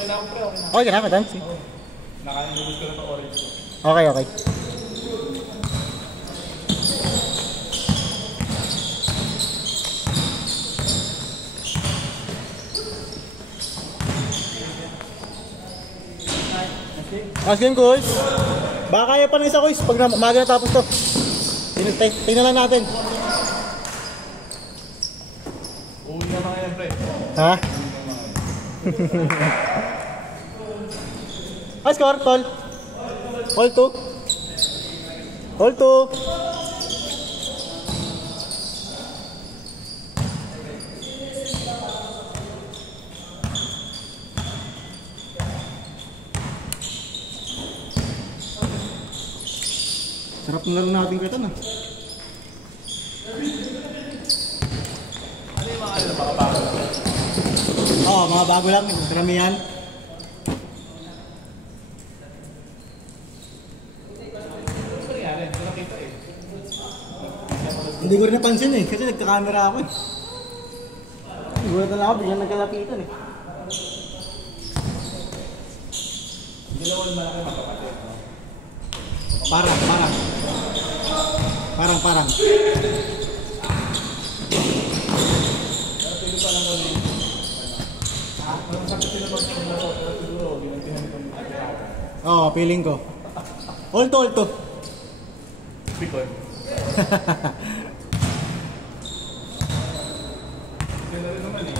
Okay na ako pre, okay na. Okay ka na, madam? Nakainubos ko na ito orange. Okay, okay. As game, Kuys. Baka kaya pa ng isa, Kuys, pag maga natapos to. Tingnan lang natin. Uwi na mga yan, pre. Ha? Ah, score, tol. Hold 2. Hold 2. Sarap ng laro natin kaya ito na. Ano yung mga bago lang? Oo, mga bago lang. Karamihan. Hindi ko rin napansin eh, kasi nagka-camera ako eh. Gulat na lang ako, biglang nagkalapitan eh. Hindi naman malaki magkapatid. Parang. Pero pwede pa lang kami. Parang sabi sila magkakalaro, pero siguro, ginantihan ko ng pagkakata. Oo, feeling ko. Hold 2. Bicol. Ganda rin naman eh.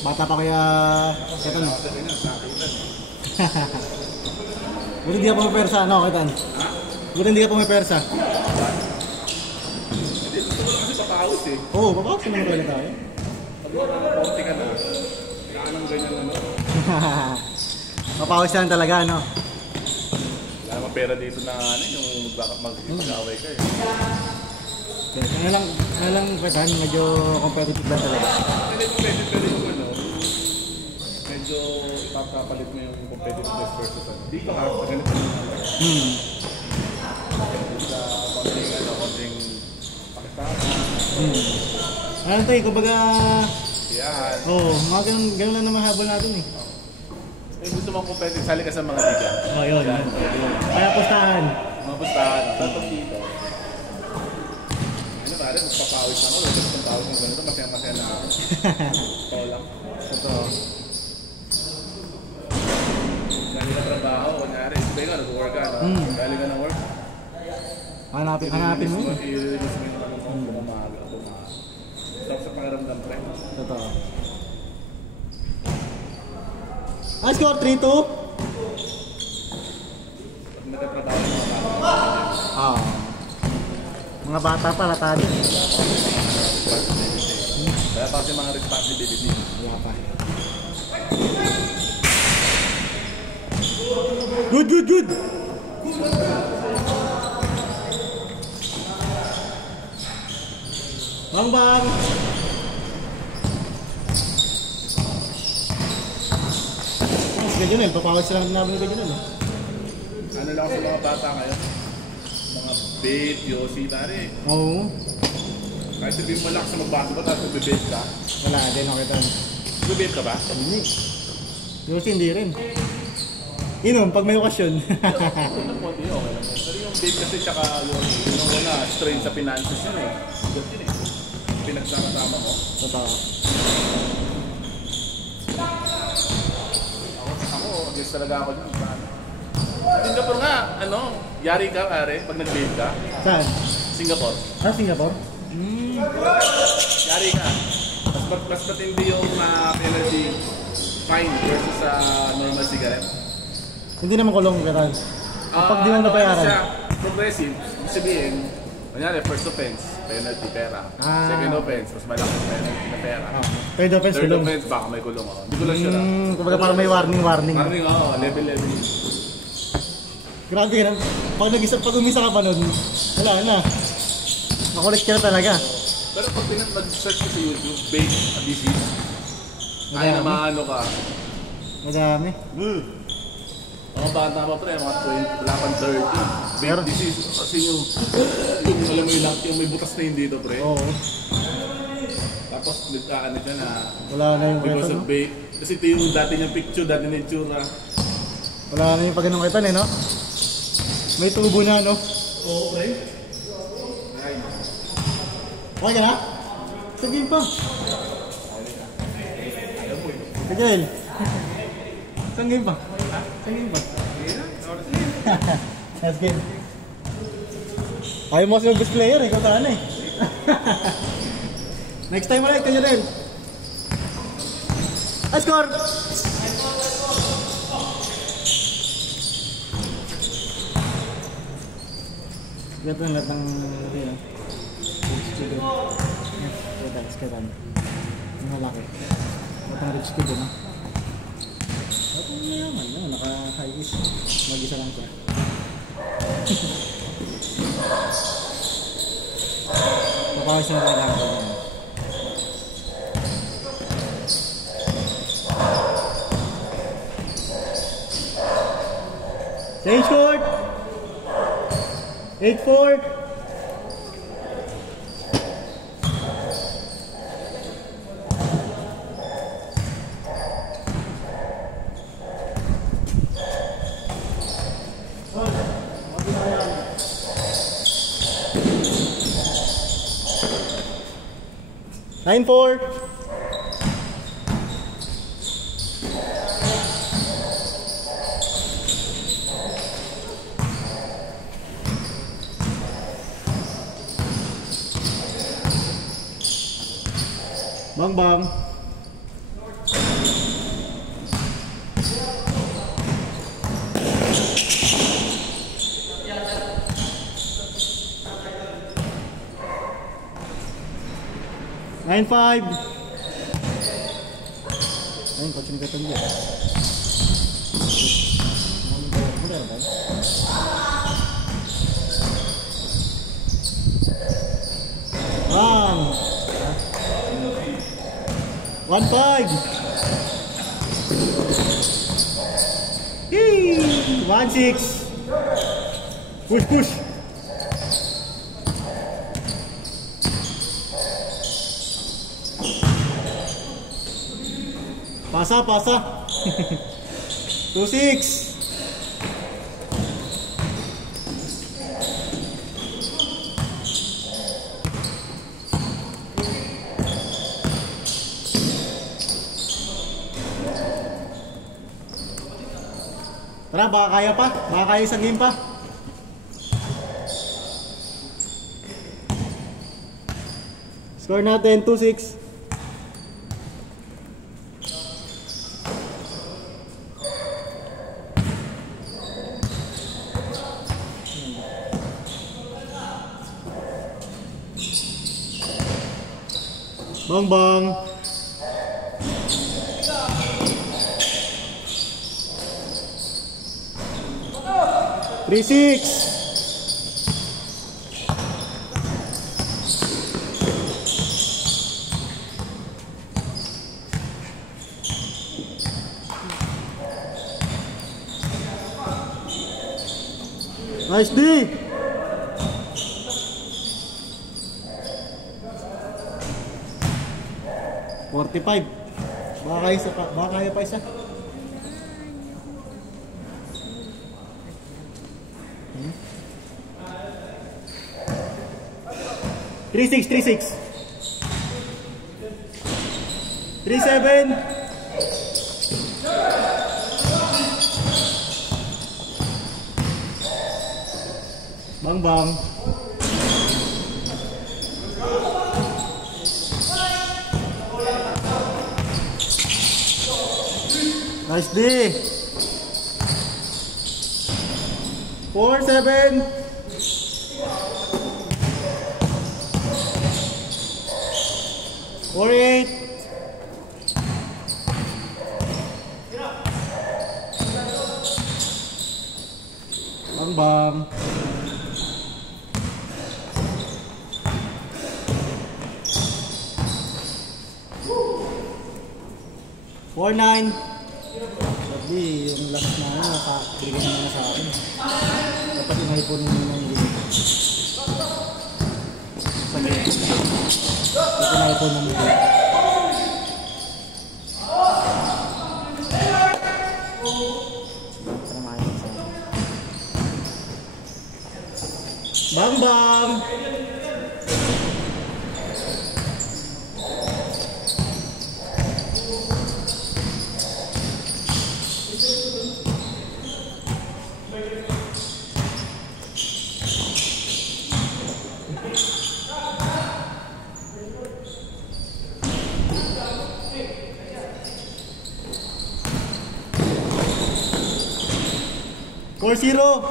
Bata pa kaya ito no? Buti hindi ka pumipersa, ano, Kitan? Buti hindi ka pumipersa. Hindi, gusto ko lang kasi papawis eh. Oo, papawis naman tayo tayo. Pag konti ka na, kailangan ng ganyan ano. Papawis lang talaga, no? Wala naman pera dito na ano, yung mag-away ka eh. Ano lang, Kitan, medyo competitive lang talaga. Hindi competitive yung ano, medyo ipapapalit mo yung competitiveness versus ano. Dito ka, sa ganito yung ano. Sa konting Pakistan. Ano to eh, kumbaga... Yan. Oo, mga ganun lang naman habol natin eh. Eh, gusto mong competitive, sali ka sa mga liga. Oo, yun. Kaya pustahan. Mga pustahan, tatong dito. Ano pare, magpapawis ako, wala gusto kong pawis ng ganito, masaya-masaya na ako. Ito lang. Totoo. Galing ka trabaho, kunyari, sabi ka, nag-work ka, no? Galing ka ng work. Hanapin mo yun. I-release mo yung ano mo, bumaga. Stop sa pangaramdam, pre. Totoo. Ah, score 3-2? Pag nagtatrabaho ng mga bata. Oo. Mga bata pa, latado. Kaya pa kasi mga responsibility. Wala pa. Good! Bang! Mas ganyan eh, papawis lang namin ganyan eh. Ano lang sa mga bata ngayon? Mga babe, yosi, pare. Oo. Kahit sabihin mo lang sa magbaso ba, tapos magbe-babe ka? Wala din ako ito. Magbe-babe ka ba? Hindi. Hindi rin. Inom, pag may okasyon. Ano po, hindi okay lang. Pero yung babe kasi tsaka yosi, yung una, strain sa finances yun eh. Good yun eh. Pinagsama-sama mo. Totoo. Ako, against talaga ako dyan. Singapore nga, ano, yari ka, pare, pag nag-babe ka. Saan? Singapore. Ah, Singapore? Yari ka. Mas matindi yung penalty fine versus sa normal cigarette. Hindi naman kulong katan. Kapag di mo nabayaran. Siya, progressive, ibig sabihin, kunyari, first offense, penalty, pera. Second offense, mas malaki penalty na pera. Third offense, Third kulong. offense, baka may kulong ako. Hindi ko lang sure. Kumbaga parang may warning. Warning, oo, level. Grabe ka na. Pag umisa ka pa nun, wala na. Makulit ka na talaga. Pero pag mag-search ko sa YouTube, bait disease, ay na maano ka. Madami. Mga bata pa pre, mga 20, wala pang 30. Pero- Vape disease. Kasi yung alam mo yung may butas na yun dito pre. Oo. Tapos nagkaano siya na Wala na yung because kaitan, of no? vape. Kasi ito yung dati niyang picture, dati niyang itsura. Wala na yung pagganong kaitan eh, no? May tubo na, no? Oo pre. Okay ka na? Sige pa. Miguel. Saan game pa? Saan game pa? Let's game. Ayaw mo kasi mag-best player eh, kung eh. Next time ulit, kayo rin. I score! Ganito lang lahat ng ano. Skatan. Yung malaki. Lahat ng rich kid, no? Lahat ng mayaman, no? Naka-high-is. Mag-isa lang siya. Kapag siya nakakagawa ko niya. Change court! 8-4! Nine four. Bang bang. Nine five. Ayun, kotse ni Katon dia. Bang. 1-5. Yee! 1-6. Push, push. Pasa, pasa. 2-6. Tara, baka kaya pa. Baka kaya isang game pa. Score natin 2-6. Bang bang. Three six. Nice D. $45. Baka kaya pa isa. Three six. 3-7. Bang bang. Nice D. 4-7. Four eight. Bang bang. Four nine. Hindi, yung last na ano, bigyan naman na sa akin. Dapat inaipon mo ng gini. Sige. Dapat inaipon ng gini. Bang bang! Four zero.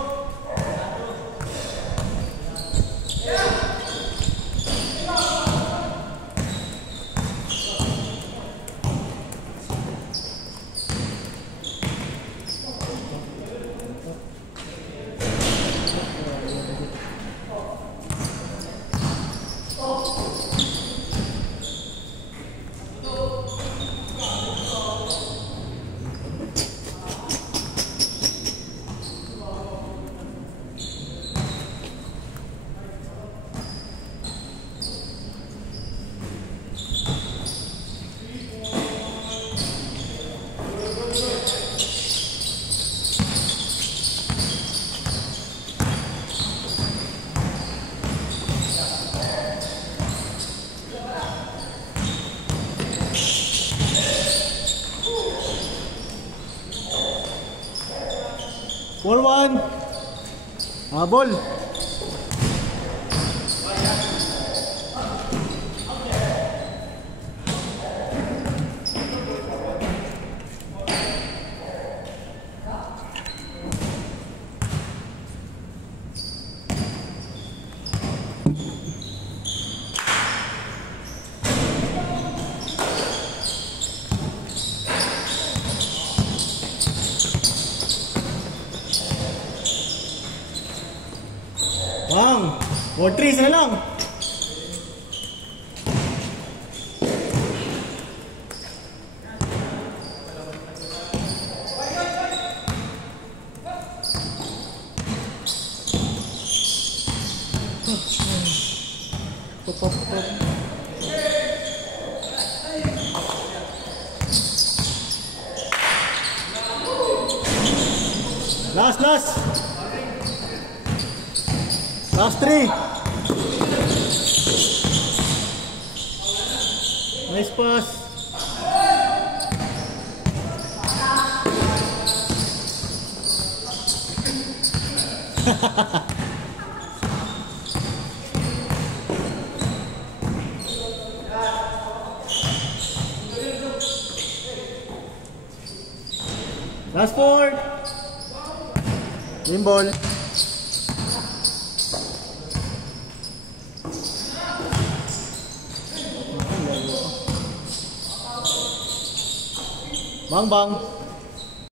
Ball one. Ball. Bang! 4-3 na lang! Pop. Last 3. Nice pass. Last 4. Game ball. Bang bang.